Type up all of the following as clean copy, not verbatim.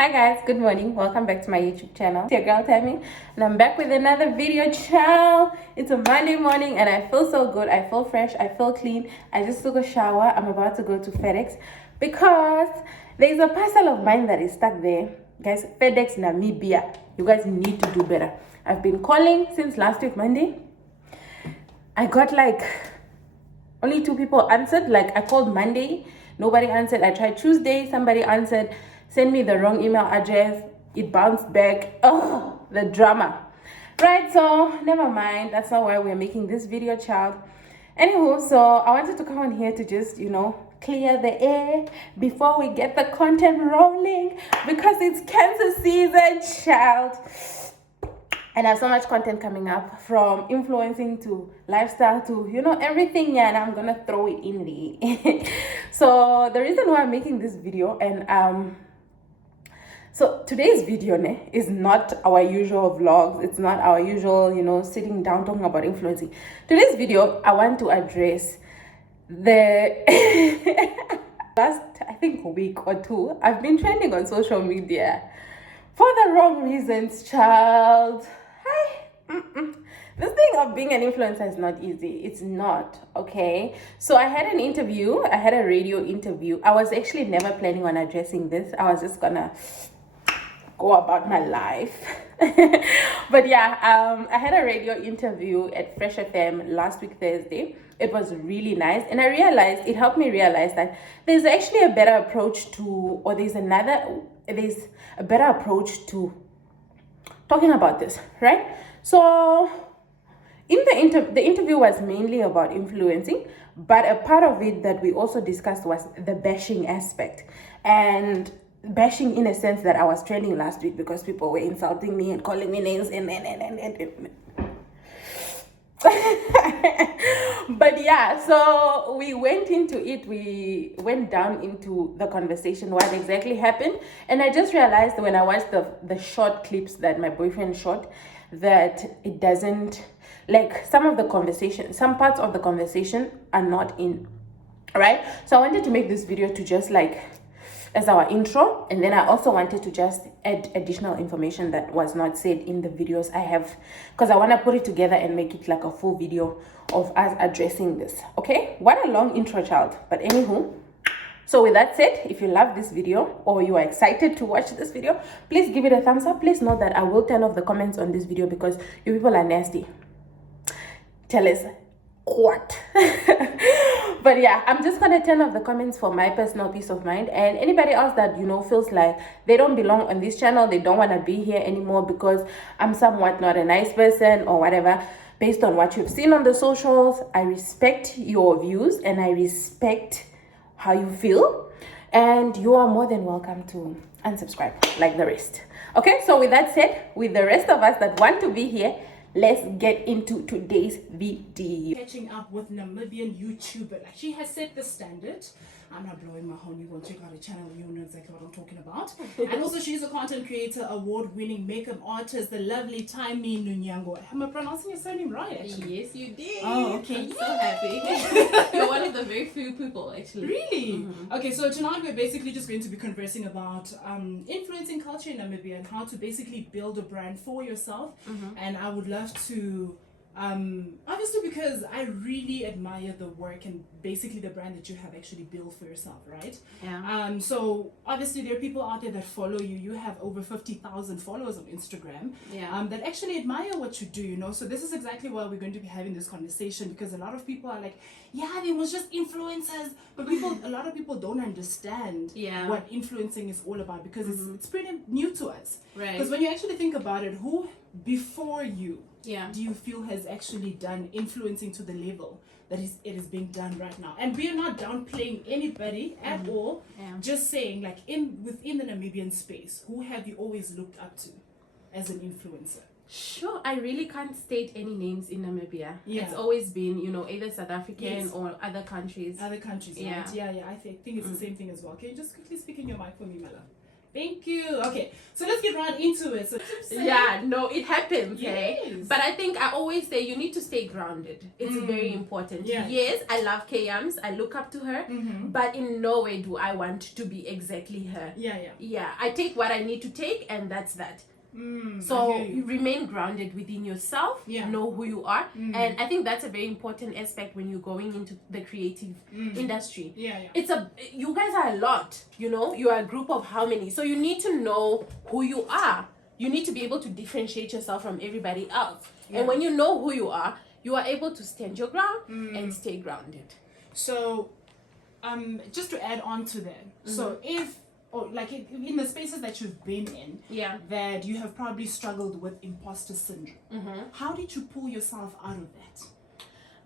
Hi guys, good morning. Welcome back to my YouTube channel. It's your girl Tammy, and I'm back with another video. Ciao! It's a Monday morning and I feel so good. I feel fresh. I feel clean. I just took a shower. I'm about to go to FedEx because there's a parcel of mine that is stuck there. Guys, FedEx Namibia. You guys need to do better. I've been calling since last week Monday. I got like only 2 people answered. Like I called Monday, nobody answered. I tried Tuesday, somebody answered. Send me the wrong email address, it bounced back. Oh, the drama. Right, so never mind, that's not why we're making this video, child. Anywho, so I wanted to come on here to just clear the air before we get the content rolling, because it's cancer season, child. And I have so much content coming up, from influencing to lifestyle to everything. Yeah, and I'm gonna throw it in the so the reason why I'm making this video, and so today's video is not our usual vlogs. It's not our usual, sitting down talking about influencing. Today's video, I want to address the last, I think, week or 2, I've been trending on social media for the wrong reasons, child. This thing of being an influencer is not easy. It's not, okay? So I had an interview. I had a radio interview. I was actually never planning on addressing this. I was just gonna go about my life. But yeah, I had a radio interview at Fresh FM last week Thursday. It was really nice, and it helped me realize that there's actually a better approach to, or there's a better approach to talking about this, right? So in the interview was mainly about influencing, but a part of it that we also discussed was the bashing aspect. And bashing in a sense that I was trending last week because people were insulting me and calling me names and but yeah, so we went into it. We went down into the conversation, what exactly happened. And I just realized when I watched the short clips that my boyfriend shot, that it doesn't, like, some parts of the conversation are not in, right? So I wanted to make this video to just as our intro, and then I also wanted to just add additional information that was not said in the videos I have, because I want to put it together and make it like a full video of us addressing this. Okay, what a long intro, child. But anywho, so with that said, if you love this video or you are excited to watch this video, please give it a thumbs up. Please note that I will turn off the comments on this video because you people are nasty. Tell us what. But yeah, I'm just gonna turn off the comments for my personal peace of mind, and anybody else that feels like they don't belong on this channel, they don't want to be here anymore because I'm somewhat not a nice person or whatever, based on what you've seen on the socials. I respect your views and I respect how you feel, and you are more than welcome to unsubscribe like the rest. Okay, so with that said, with the rest of us that want to be here, let's get into today's video. Catching up with Namibian YouTuber. Like, she has set the standard. I'm not blowing my horn. You go check out her channel, you know exactly what I'm talking about. And also, she's a content creator, award-winning makeup artist, the lovely Taimi Nunyango. Am I pronouncing your surname right, actually? Yes, you did. Oh, okay. I'm so happy. You're one of the very few people, actually. Really? Mm-hmm. Okay, so tonight we're basically just going to be conversing about influencing culture in Namibia and how to basically build a brand for yourself. Mm-hmm. And I would love to, obviously, because I really admire the work and basically the brand that you have actually built for yourself, right? Yeah. So obviously there are people out there that follow you. You have over 50,000 followers on Instagram. Yeah. That actually admire what you do, So this is exactly why we're going to be having this conversation, because a lot of people are like, yeah, they was just influencers, but a lot of people don't understand what influencing is all about, because it's pretty new to us. Right. Because when you actually think about it, who before you do you feel has actually done influencing to the level that it is being done right now? And we are not downplaying anybody at all. Just saying, like, within the Namibian space, who have you always looked up to as an influencer? Sure, I really can't state any names in Namibia. Yeah. It's always been, either South African or other countries. Other countries, right? Yeah. I think it's the same thing as well. Can you just quickly speak in your mic for me, Mela? Thank you. Okay, so let's get right into it. So Yeah, no, it happens. Yes. Hey? But I think I always say you need to stay grounded. It's very important. Yeah. Yes, I love Kayams. I look up to her, but in no way do I want to be exactly her. Yeah, I take what I need to take, and that's that. So you remain grounded within yourself, know who you are, and I think that's a very important aspect when you're going into the creative industry. You guys are a lot, you know, you are a group of how many, so you need to know who you are. You need to be able to differentiate yourself from everybody else, and when you know who you are able to stand your ground and stay grounded. So just to add on to that, so if like in the spaces that you've been in, that you have probably struggled with imposter syndrome, how did you pull yourself out of that?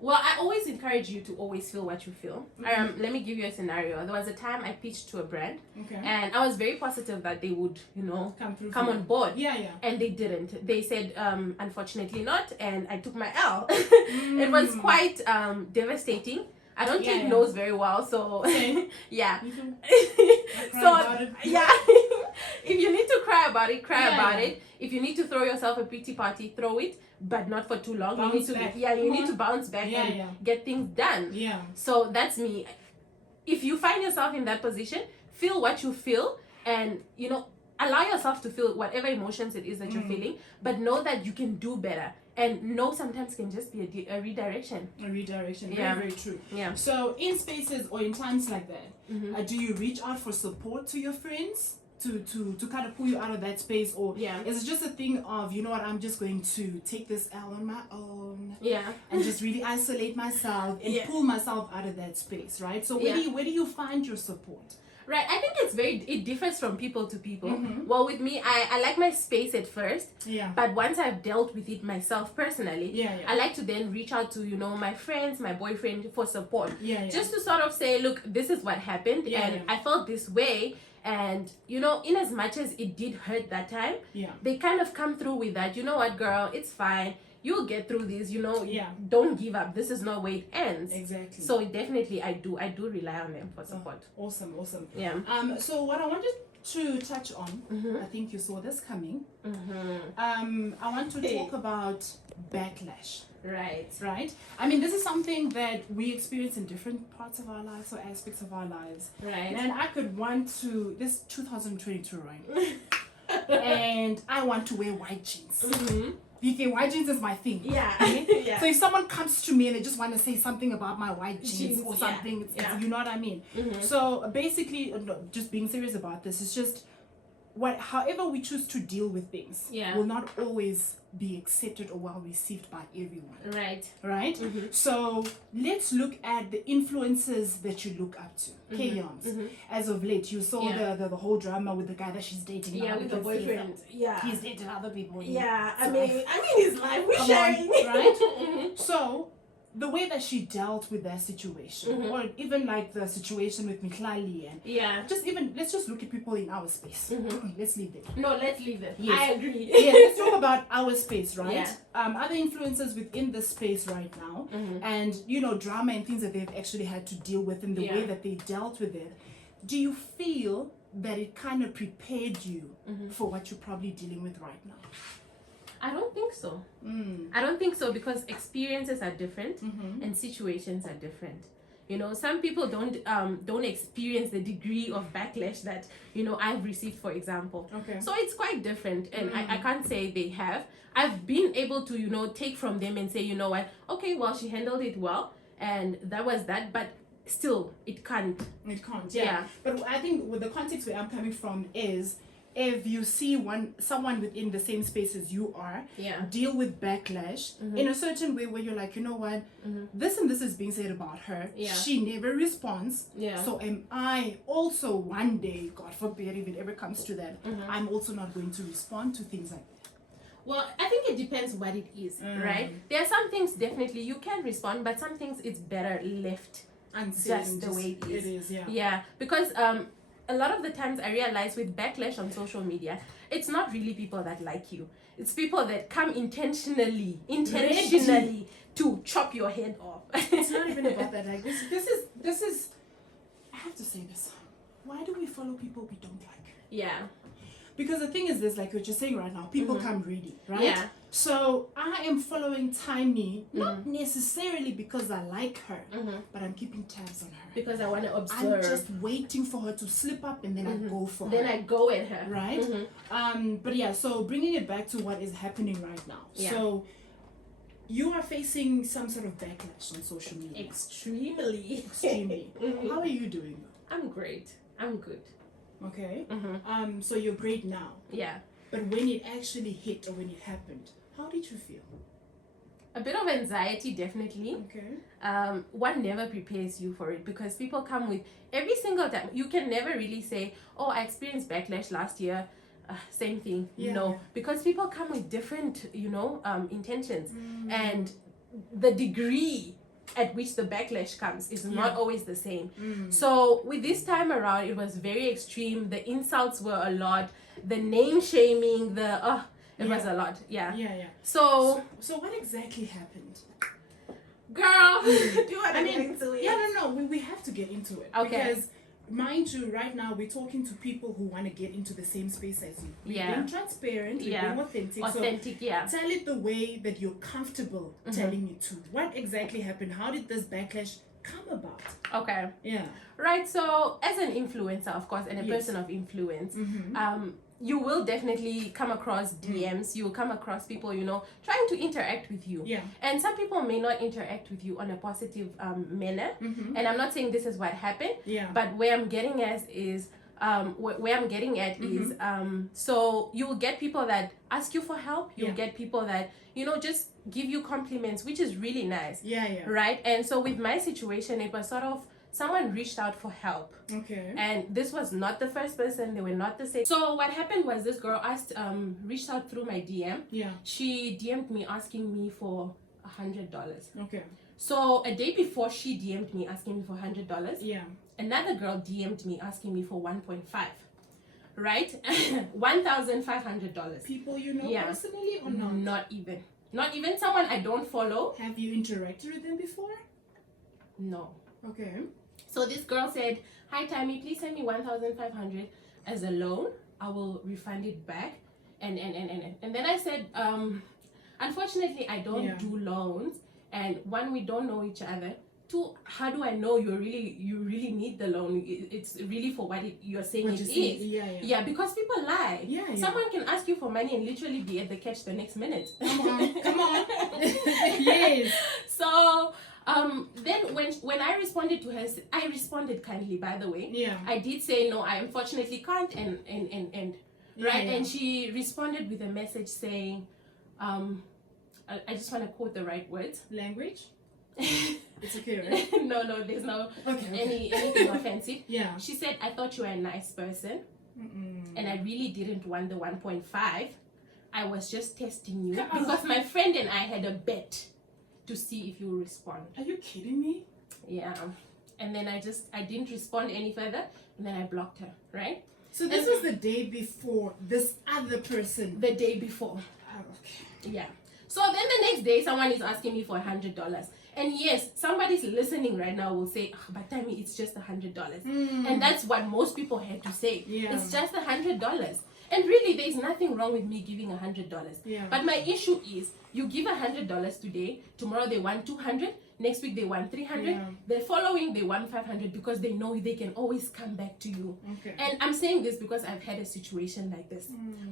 Well, I always encourage you to always feel what you feel. Let me give you a scenario. There was a time I pitched to a brand, and I was very positive that they would, you know, come on board. And they didn't. They said, unfortunately not, and I took my L. It was quite devastating. I don't take no's very well, so yeah. So yeah, if you need to cry about it, cry about it. If you need to throw yourself a pity party, throw it, but not for too long. You need to bounce back and get things done. So that's me. If you find yourself in that position, feel what you feel, and you know, allow yourself to feel whatever emotions it is that you're feeling, but know that you can do better. And no sometimes can just be a redirection. Very, very true. So in spaces or in times like that, do you reach out for support to your friends to kind of pull you out of that space, or is it just a thing of, you know what, I'm just going to take this L on my own and just really isolate myself and pull myself out of that space, right? So where do you find your support? Right, I think it differs from people to people. Well, with me, I like my space at first, but once I've dealt with it myself personally, I like to then reach out to, you know, my friends, my boyfriend for support, just to sort of say, look, this is what happened, and I felt this way, and you know, in as much as it did hurt that time, they kind of come through with that, you know what, girl, it's fine. You'll get through this, you know. Don't give up. This is not where it ends. Exactly. So definitely, I do rely on them for support. Awesome. Yeah. So what I wanted to touch on, I think you saw this coming. I want to talk about backlash. Right. I mean, this is something that we experience in different parts of our lives or aspects of our lives. Right. And I could want to. This 2022, right? And I want to wear white jeans. White jeans is my thing. So if someone comes to me and they just want to say something about my white jeans or something, you know what I mean? So basically, just being serious about this, it's just however we choose to deal with things will not always be accepted or well received by everyone. Right? So let's look at the influences that you look up to. Kayams. As of late, you saw the whole drama with the guy that she's dating. With the boyfriend. He's dating other people. I mean his life. We're sharing. Right? So the way that she dealt with that situation, or even like the situation with Miklali, and let's just look at people in our space. Let's leave it. No, let's leave it. I agree. Let's talk about our space, right? Other influences within the space right now, and you know, drama and things that they've actually had to deal with, and the way that they dealt with it. Do you feel that it kind of prepared you for what you're probably dealing with right now? I don't think so. I don't think so, because experiences are different and situations are different. You know, some people don't experience the degree of backlash that, you know, I've received, for example. So it's quite different, and I can't say they have. I've been able to, you know, take from them and say, you know what, okay, well, she handled it well, and that was that, but still, it can't. But I think with the context where I'm coming from is, if you see someone within the same space as you are deal with backlash in a certain way where you're like, you know what, this and this is being said about her, she never responds, so am I also one day, God forbid if it ever comes to that, I'm also not going to respond to things like that. Well, I think it depends what it is, right? There are some things definitely you can respond, but some things it's better left just the way it is. Because a lot of the times I realize with backlash on social media, it's not really people that like you. It's people that come intentionally to chop your head off. It's not even about that. Like this is I have to say this. Why do we follow people we don't like? Because the thing is this, like you're just saying right now, people come ready, right? Yeah. So I am following Tiny, not necessarily because I like her, but I'm keeping tabs on her. Because I want to observe. I'm just waiting for her to slip up and then I go for her. Then I go at her. Right? But yeah, so bringing it back to what is happening right now. Yeah. So you are facing some sort of backlash on social media. Extremely. How are you doing? I'm great. I'm good. Okay. So you're great now. Yeah. But when it actually hit or when it happened, how did you feel? A bit of anxiety, definitely. Okay. One never prepares you for it because people come with every single time. You can never really say, oh, I experienced backlash last year. Same thing. Yeah. No, because people come with different, intentions. And the degree at which the backlash comes is not always the same. So with this time around, it was very extreme. The insults were a lot. The name shaming, it was a lot. Yeah. So what exactly happened? girl, do you want to get into it? Yeah, no, we have to get into it. Okay. Because mind you, right now we're talking to people who want to get into the same space as you. We're being transparent, we're being authentic. Authentic, so tell it the way that you're comfortable telling it to. What exactly happened? How did this backlash come about? Okay. Yeah. Right, so as an influencer, of course, and a person of influence, you will definitely come across DMs. You will come across people, trying to interact with you. Yeah. And some people may not interact with you on a positive manner. And I'm not saying this is what happened. Yeah. But where I'm getting at is, so you will get people that ask you for help. You'll get people that, just give you compliments, which is really nice. Yeah. Right? And so with my situation, it was sort of, someone reached out for help. Okay. And this was not the first person. They were not the same. So what happened was this girl reached out through my DM. Yeah. She DM'd me asking me for $100. Okay. So a day before she DM'd me asking me for $100, Yeah. another girl DM'd me asking me for 1.5. Right? $1,500. People you know personally or not? Not even someone I don't follow. Have you interacted with them before? No. Okay. So this girl said, hi Tammy, please send me 1,500 as a loan. I will refund it back. And then I said, unfortunately I don't do loans. And one, we don't know each other. Two, how do I know you really need the loan? It's really for what you're saying it is. Yeah, because people lie. Yeah. Someone can ask you for money and literally be at the catch the next minute. Come on. Yes. So then when I responded to her, I responded kindly, by the way. Yeah. I did say no, I unfortunately can't, and right. And she responded with a message saying, I just want to quote the right words. Language. It's okay, right? No, there's no anything offensive. Yeah. She said, I thought you were a nice person, and I really didn't want the 1.5. I was just testing you because my friend and I had a bet to see if you respond. Are you kidding me? Yeah. And then I didn't respond any further, and then I blocked her, right? So this was the day before this other person. The day before. Oh, okay. Yeah. So then the next day, someone is asking me for $100. And yes, somebody's listening right now will say, but Tammy, it's just $100. And that's what most people had to say. Yeah. It's just $100. And really, there's nothing wrong with me giving $100. Yeah. But my issue is, you give $100 today, tomorrow they want $200, next week they want $300, Yeah. the following they want $500 because they know they can always come back to you. Okay. And I'm saying this because I've had a situation like this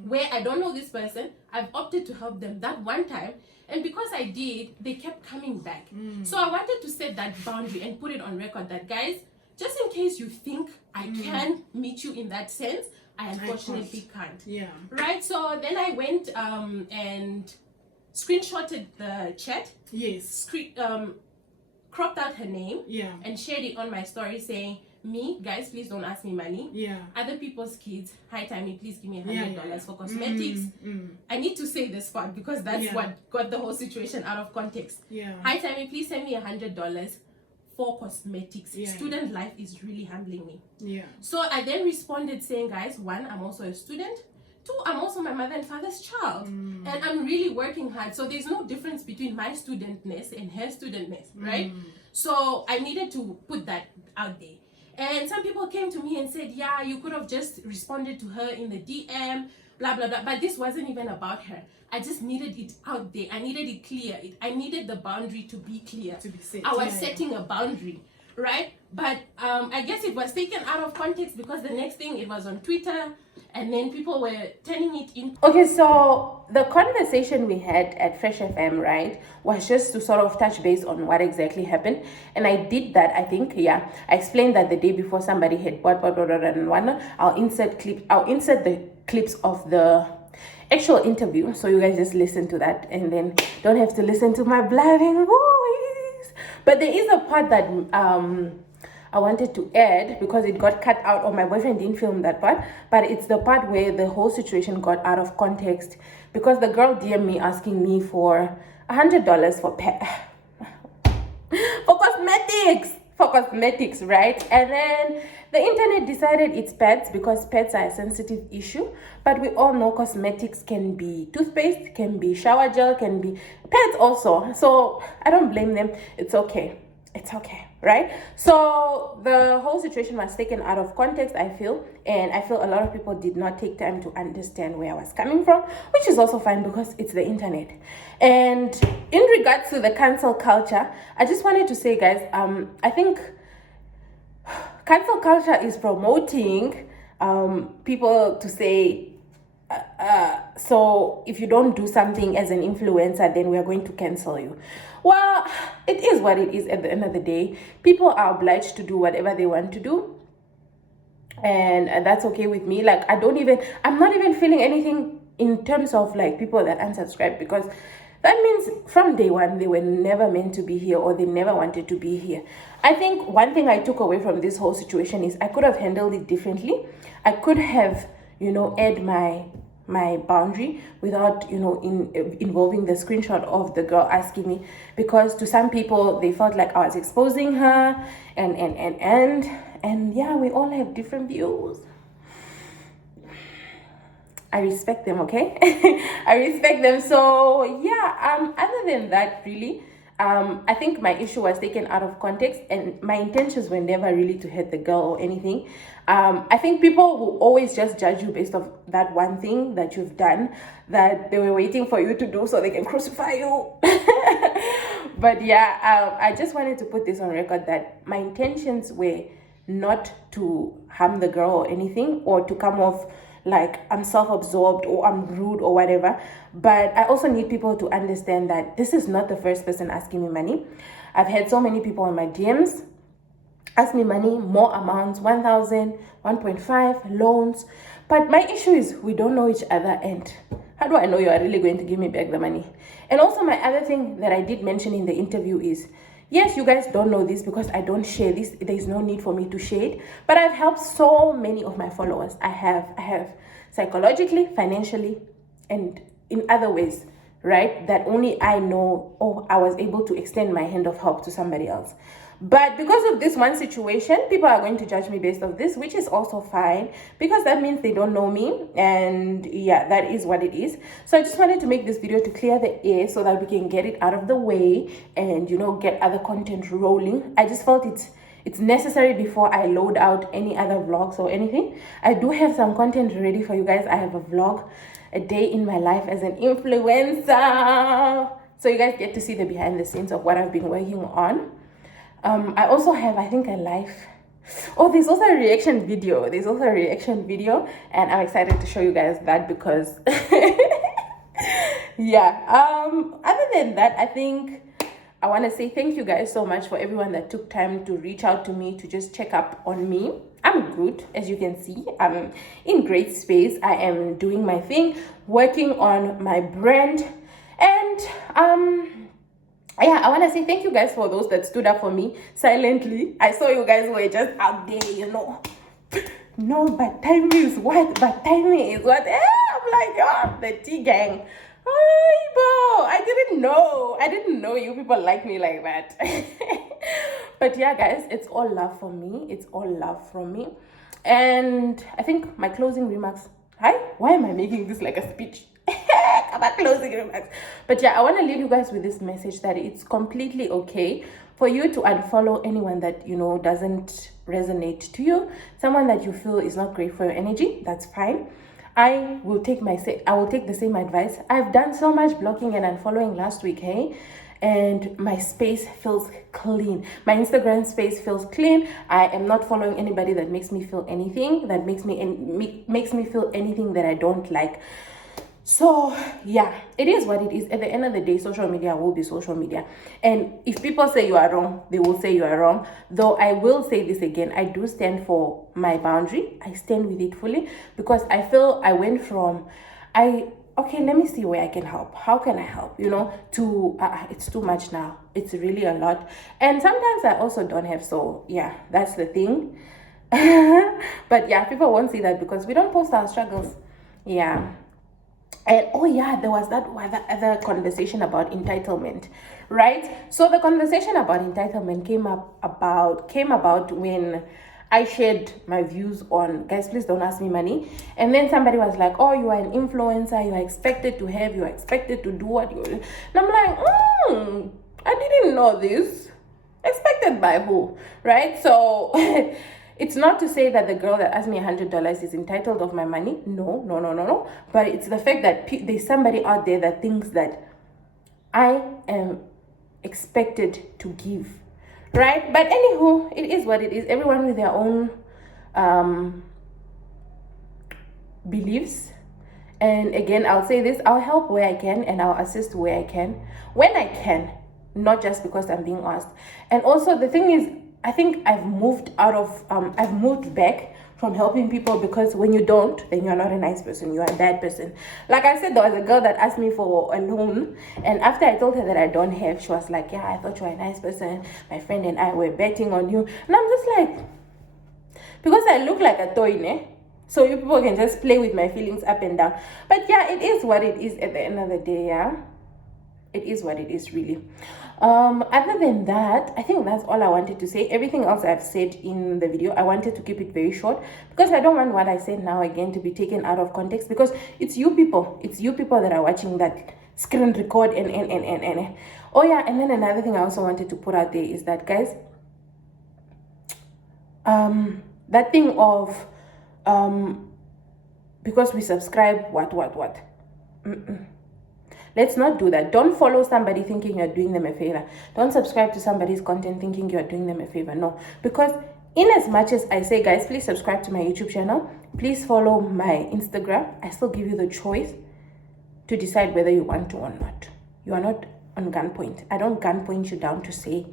where I don't know this person. I've opted to help them that one time, and because I did, they kept coming back. So I wanted to set that boundary and put it on record that, guys, just in case you think I can meet you in that sense, I unfortunately can't. Yeah. Right? So then I went and screenshotted the chat. Yes. Cropped out her name. Yeah. And shared it on my story saying, me, guys, please don't ask me money. Yeah. Other people's kids, hi Tammy, please give me $100 for cosmetics. I need to say this part because that's what got the whole situation out of context. Yeah. Hi Tammy, please send me $100 for cosmetics. Yeah. Student life is really humbling me. Yeah. So I then responded saying, guys, one, I'm also a student. Two, I'm also my mother and father's child. And I'm really working hard. So there's no difference between my studentness and her studentness, right? So I needed to put that out there. And some people came to me and said, yeah, you could have just responded to her in the DM, blah, blah, blah. But this wasn't even about her. I just needed it out there. I needed it clear. I needed the boundary to be clear. To be set. I was setting a boundary, right? But I guess it was taken out of context because the next thing it was on Twitter, and then people were turning it in. Okay, so the conversation we had at Fresh FM, right, was just to sort of touch base on what exactly happened. And I did that, I think, yeah. I explained that the day before somebody had blah, and whatnot. I'll insert the clips of the actual interview, so you guys just listen to that and then don't have to listen to my blabbing voice. But there is a part that I wanted to add because it got cut out, or my boyfriend didn't film that part, but it's the part where the whole situation got out of context because the girl DM'd me asking me for $100 for cosmetics, right? And then the internet decided it's pets because pets are a sensitive issue, but we all know cosmetics can be toothpaste, can be shower gel, can be pets also. So I don't blame them. It's okay, right? So the whole situation was taken out of context, I feel, and I feel a lot of people did not take time to understand where I was coming from, which is also fine because it's the internet. And in regards to the cancel culture, I just wanted to say, guys, I think cancel culture is promoting people to say, so if you don't do something as an influencer, then we are going to cancel you. Well, it is what it is at the end of the day. People are obliged to do whatever they want to do, and that's okay with me. Like, I'm not even feeling anything in terms of like people that unsubscribe, because that means from day one they were never meant to be here, or they never wanted to be here. I think one thing I took away from this whole situation is I could have handled it differently. I could have, add my boundary without, involving the screenshot of the girl asking me, because to some people they felt like I was exposing her, and yeah, we all have different views. I respect them, okay? I respect them. So yeah, other than that, really, I think my issue was taken out of context, and my intentions were never really to hurt the girl or anything. I think people will always just judge you based off that one thing that you've done that they were waiting for you to do so they can crucify you. But yeah, I just wanted to put this on record that my intentions were not to harm the girl or anything, or to come off like I'm self-absorbed or I'm rude or whatever. But I also need people to understand that this is not the first person asking me money. I've had so many people in my DMs ask me money, more amounts, 1,000, 1.5, loans. But my issue is we don't know each other, and how do I know you are really going to give me back the money? And also my other thing that I did mention in the interview is, yes, you guys don't know this because I don't share this. There's no need for me to share it. But I've helped so many of my followers. I have psychologically, financially, and in other ways, right? That only I know, or I was able to extend my hand of help to somebody else. But because of this one situation, people are going to judge me based on this, which is also fine, because that means they don't know me. And yeah, that is what it is. So I just wanted to make this video to clear the air so that we can get it out of the way and, get other content rolling. I just felt it's necessary before I load out any other vlogs or anything. I do have some content ready for you guys. I have a vlog, a day in my life as an influencer. So you guys get to see the behind the scenes of what I've been working on. I also have, I think, a live. Oh, there's also a reaction video. And I'm excited to show you guys that because yeah. Other than that, I think I want to say thank you guys so much for everyone that took time to reach out to me to just check up on me. I'm good, as you can see. I'm in great space. I am doing my thing, working on my brand, and yeah, I want to say thank you guys for those that stood up for me silently. I saw you guys were just out there, No, but timing is what? I'm like, oh, the T gang. Oh, I didn't know you people like me like that. But yeah, guys, it's all love for me. It's all love from me. And I think my closing remarks. Hi, why am I making this like a speech? But closing remarks. But yeah, I want to leave you guys with this message that it's completely okay for you to unfollow anyone that you know doesn't resonate to you, someone that you feel is not great for your energy. That's fine. I will take the same advice. I've done so much blocking and unfollowing last week, hey, and my space feels clean. My Instagram space feels clean. I am not following anybody that makes me feel anything, that makes me feel anything that I don't like. So yeah, it is what it is. At the end of the day, social media will be social media, and if people say you are wrong, they will say you are wrong. Though I will say this again, I do stand for my boundary. I stand with it fully, because I feel I went from okay, let me see where I can help. How can I help? You know, to it's too much now. It's really a lot, and sometimes I also don't have. So yeah, that's the thing. But yeah, people won't see that because we don't post our struggles. Yeah. And oh yeah, there was that other conversation about entitlement, right? So the conversation about entitlement came about when I shared my views on, guys, please don't ask me money. And then somebody was like, oh, you are an influencer, you are expected to have, you are expected to do what you. And I'm like, I didn't know this. Expected by who, right? So it's not to say that the girl that asked me $100 is entitled of my money. No. But it's the fact that there's somebody out there that thinks that I am expected to give, right? But anywho, it is what it is. Everyone with their own beliefs. And again, I'll say this: I'll help where I can, and I'll assist where I can, when I can, not just because I'm being asked. And also the thing is, I think I've moved back from helping people, because when you don't, then you're not a nice person, you're a bad person. Like I said, there was a girl that asked me for a loan, and after I told her that I don't have, she was like, yeah, I thought you were a nice person, my friend and I were betting on you. And I'm just like, because I look like a toy, ne? So you people can just play with my feelings up and down. But yeah, it is what it is at the end of the day. Yeah, it is what it is, really. Other than that, I think that's all I wanted to say. Everything else I've said in the video, I wanted to keep it very short, because I don't want what I said now again to be taken out of context, because it's you people that are watching that screen record and oh yeah. And then another thing I also wanted to put out there is that, guys, that thing of because we subscribe, what let's not do that. Don't follow somebody thinking you're doing them a favor. Don't subscribe to somebody's content thinking you're doing them a favor. No, because in as much as I say, guys, please subscribe to my YouTube channel, please follow my Instagram, I still give you the choice to decide whether you want to or not. You are not on gunpoint. I don't gunpoint you down to say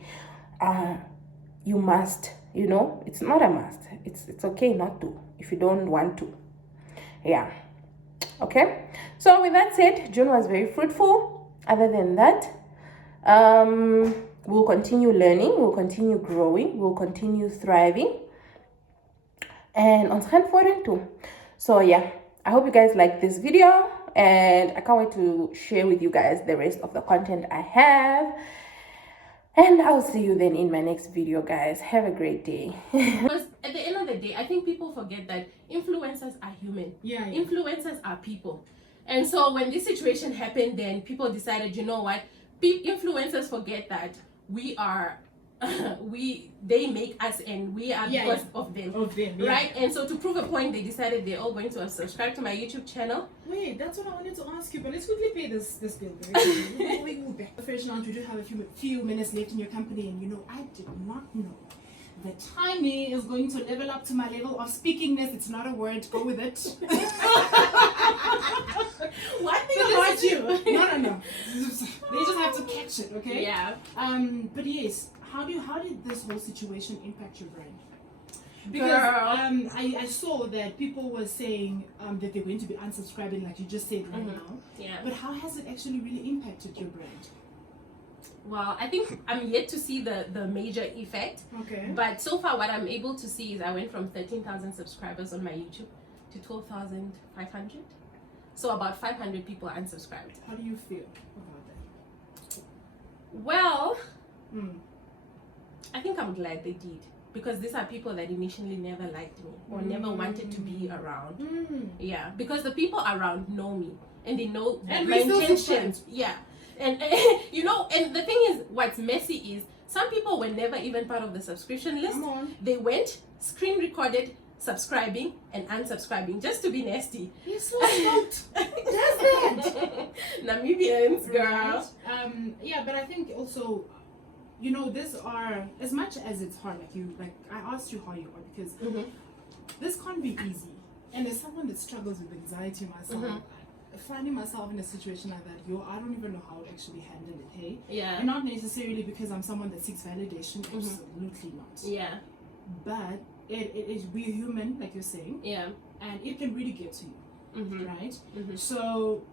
you must. You know, it's not a must. It's okay not to if you don't want to. Yeah. Okay, so with that said, June was very fruitful. Other than that, we'll continue learning, we'll continue growing, we'll continue thriving, and ons gaan vorentoe. So yeah, I hope you guys like this video, and I can't wait to share with you guys the rest of the content I have. And I'll see you then in my next video, guys. Have a great day. Because at the end of the day, I think people forget that influencers are human. Yeah. Influencers are people. And so when this situation happened, then people decided, you know what? Influencers forget that we are, they make us and we are because of them. Yeah. Right? And so to prove a point, they decided they're all going to subscribe to my YouTube channel. Wait, that's what I wanted to ask you, but let's quickly pay this bill. We'll back. First round, we do have a few minutes left in your company, and you know, I did not know that Tiny is going to level up to my level of speakingness. It's not a word, go with it. One thing about you. No. They just have to catch it, okay? Yeah. But yes, how did this whole situation impact your brand? Because I saw that people were saying that they're going to be unsubscribing, like you just said right now. Yeah. But how has it actually really impacted your brand? Well, I think I'm yet to see the major effect. Okay. But so far, what I'm able to see is I went from 13,000 subscribers on my YouTube to 12,500. So about 500 people are unsubscribed. How do you feel about that? Well, I think I'm glad they did. Because these are people that initially never liked me or never wanted to be around. Yeah, because the people around know me. and they know And my we still intentions. Yeah. And you know, and the thing is, what's messy is some people were never even part of the subscription list. Come on. They went, screen recorded, subscribing and unsubscribing just to be nasty. You're so smart. Does that? Namibians, girl. Yeah, but I think also, you know, these are, as much as it's hard, like I asked you how you are, because this can't be easy. And as someone that struggles with anxiety myself, finding myself in a situation like that, I don't even know how to actually handle it, hey? Yeah. And not necessarily because I'm someone that seeks validation, absolutely not. Yeah. But we're human, like you're saying. Yeah. And it can really get to you, right? So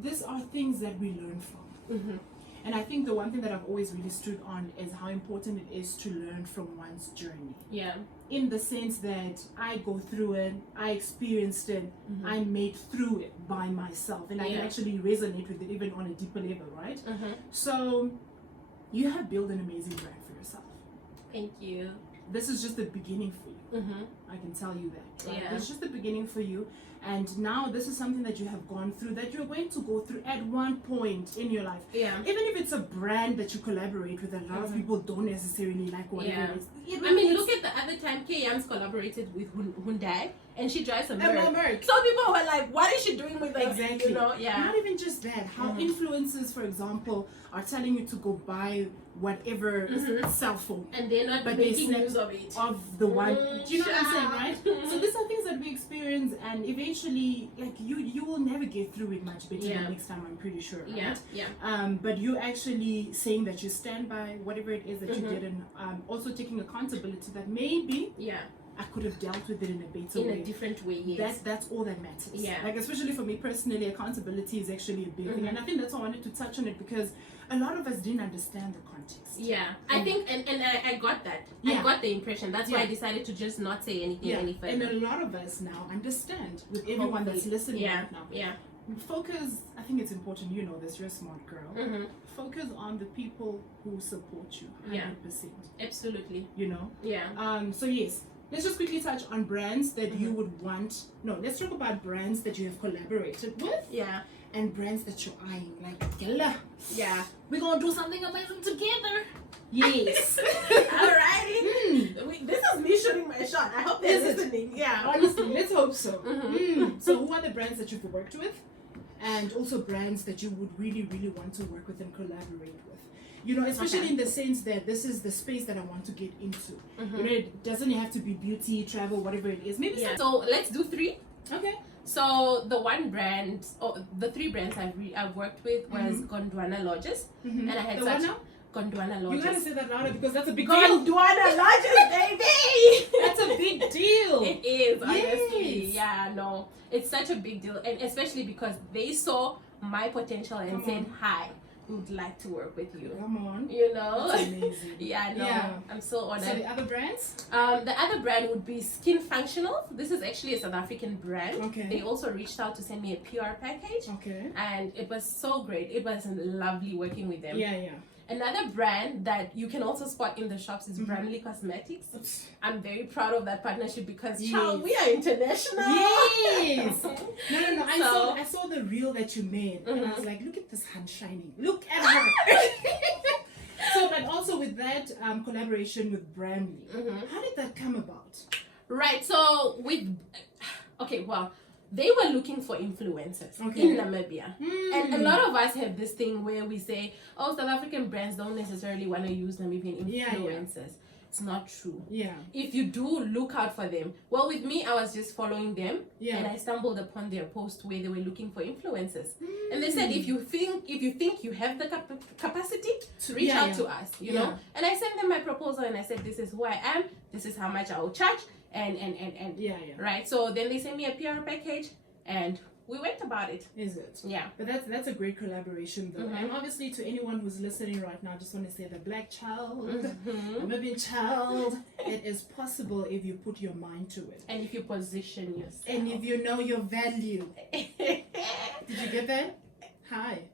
these are things that we learn from. And I think the one thing that I've always really stood on is how important it is to learn from one's journey. Yeah. In the sense that I go through it, I experienced it, I made through it by myself, and I can actually resonate with it even on a deeper level, right? So you have built an amazing brand for yourself. Thank you. This is just the beginning for you. I can tell you that. Right? Yeah. It's just the beginning for you. And now this is something that you have gone through, that you're going to go through at one point in your life. Yeah. Even if it's a brand that you collaborate with, a lot of people don't necessarily like whatever it is. I mean, look at the other time K-Yams collaborated with Hyundai, and she drives a Merc. Some people were like, what is she doing with us? Exactly. You know? Yeah. Not even just that. How influencers, for example, are telling you to go buy whatever cell phone, and they're not making use of it. Of the one, do you know what I'm saying, right? So these are things that we experience, and eventually, like you will navigate through it much better the next time. I'm pretty sure, right? Yeah. But you actually saying that you stand by whatever it is that you did, and also taking accountability that maybe I could have dealt with it in a better way. In a different way, yes. That's all that matters. Yeah. Like, especially for me personally, accountability is actually a big thing. And I think that's why I wanted to touch on it, because a lot of us didn't understand the context. Yeah. I think, and I got that. I got the impression. That's why I decided to just not say anything any further. And a lot of us now understand, with everyone that's listening right now. Yeah. Focus, I think it's important, you know this, you're a smart girl. Focus on the people who support you 100%. Absolutely. You know? Yeah. So yes, let's just quickly touch on brands that you would want. No, let's talk about brands that you have collaborated with. Yeah. And brands that you're eyeing. Like, yalla. Yeah. We're gonna do something amazing together. Yes. Alrighty. This is me shooting my shot. I hope they're listening. Yeah. Honestly, let's hope so. So who are the brands that you've worked with? And also brands that you would really, really want to work with and collaborate with. You know, especially in the sense that this is the space that I want to get into. You know, it doesn't have to be beauty, travel, whatever it is. Maybe So let's do 3. Okay. So the one brand, or the 3 brands I've worked with was Gondwana Lodges, and I had Gondwana Lodges. You gotta say that louder, because that's a big deal. Gondwana Lodges, baby. That's a big deal. It is, honestly. Yeah, no, it's such a big deal, and especially because they saw my potential and said, "Hi, we would like to work with you." Come on. You know. That's amazing. I'm so honored. So the other brands? The other brand would be Skin Functional. This is actually a South African brand. Okay. They also reached out to send me a PR package. Okay. And it was so great. It was lovely working with them. Yeah. Another brand that you can also spot in the shops is Bramley Cosmetics. I'm very proud of that partnership because, child, we are international. Yes. No. I saw the reel that you made, and I was like, look at this hand shining. Look at her. So, but also with that collaboration with Bramley, how did that come about? Right. So they were looking for influencers in Namibia. And a lot of us have this thing where we say, oh, South African brands don't necessarily want to use Namibian influencers. It's not true. Yeah. If you do, look out for them. Well, with me, I was just following them, and I stumbled upon their post where they were looking for influencers. And they said, if you think you have the capacity, reach out to us, you know. And I sent them my proposal, and I said, this is who I am, this is how much I will charge, and right. So then they sent me a PR package, and we went about it. Is it? Yeah. But that's a great collaboration, though. And obviously, to anyone who's listening right now, I just want to say the black child, Namibian child, it is possible if you put your mind to it. And if you position yourself. And if you know your value. Did you get that? Hi.